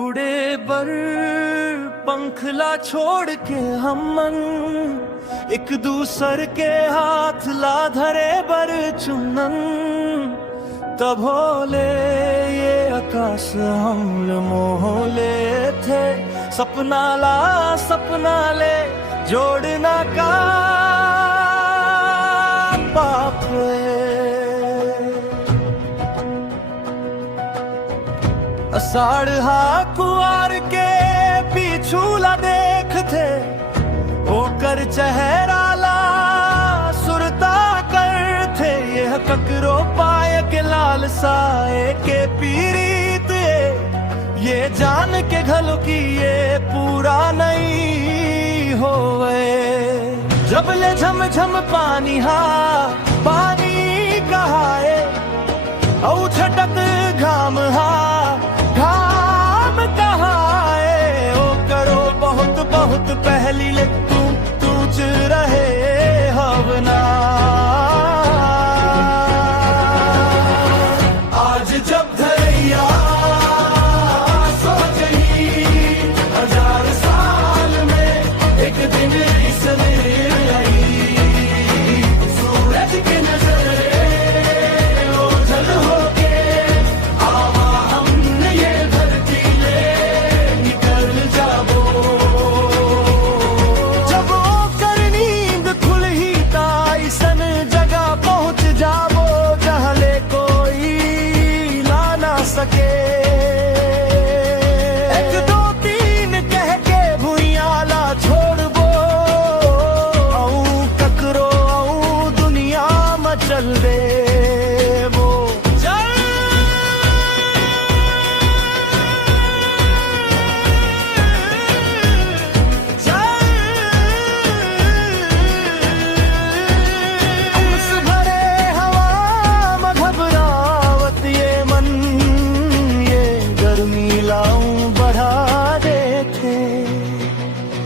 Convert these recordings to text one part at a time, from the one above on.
उड़े बर पंखला छोड़ के हमन एक दूसर के हाथ ला धरे बर चुनन तब होले ये आकाश हम मोहले थे सपना ले जोड़ना का पाप अषाढ़ हा कुआर के पिछूला देख थे होकर चेहराला सुरता कर थे यह ककरो पाए के लाल साए के पीरीत ये जान के घलो की ये पूरा नहीं होवे जब ले झम झम पानी कहाए औ छटक घाम घाम कहाए ओ करो बहुत बहुत पहली ले तू रहे हवना आज जब धरैया सोचही 1000 साल में एक दिन सवेर आई सूरज के नजरे ओझल होके आवा हमने ये धरती ले निकल जाबो जब ओकर नींद खुल ही ताई सन जगह पहुंच जाबो जहाँ ले कोई ला ना सके एक दो तीन कह के भुइयाला छोड़बो औ ककरो औ दुनिया मचल दे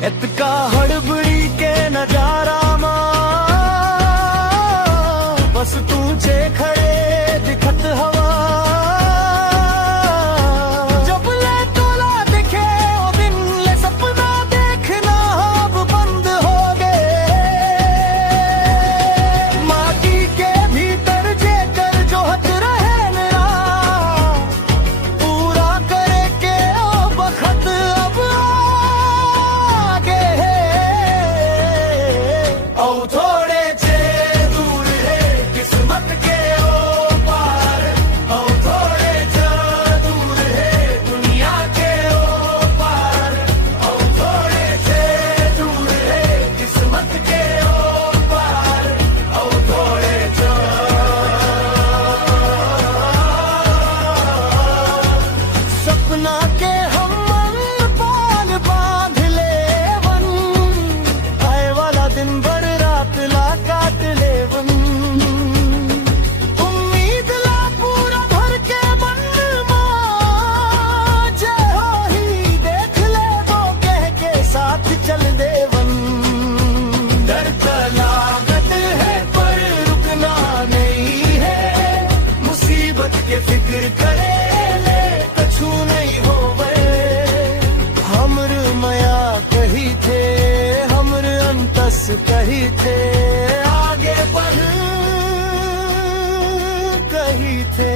इतका हड़बड़ी के नजारा बस तुझे खड़े दिखत हवा जब ले तोला दिखे ओ दिन ले सपना देखना अब बंद हो गए माटी के भीतर जे कर जो हत रहे मेरा पूरा करे के ओ बखत अब औ थोड़े से दूर है किस्मत के ओ पार औ थोड़े से दूर है दुनिया के ओ पार औ थोड़े से दूर है किस्मत के ओ पार औ थोड़े से सपना के हम पाल बांध ले वन आए वाला दिन भर काट लेवन उम्मीद ला पूरा भर के मन जय हो ही देख ले वो कह के साथ चल देवन डर का लागत है पर रुकना नहीं है मुसीबत के फिक्र करे ले कछु नहीं होवे हमर मया कही थे हमर अंतस कही थे आगे बढ़ कही थे।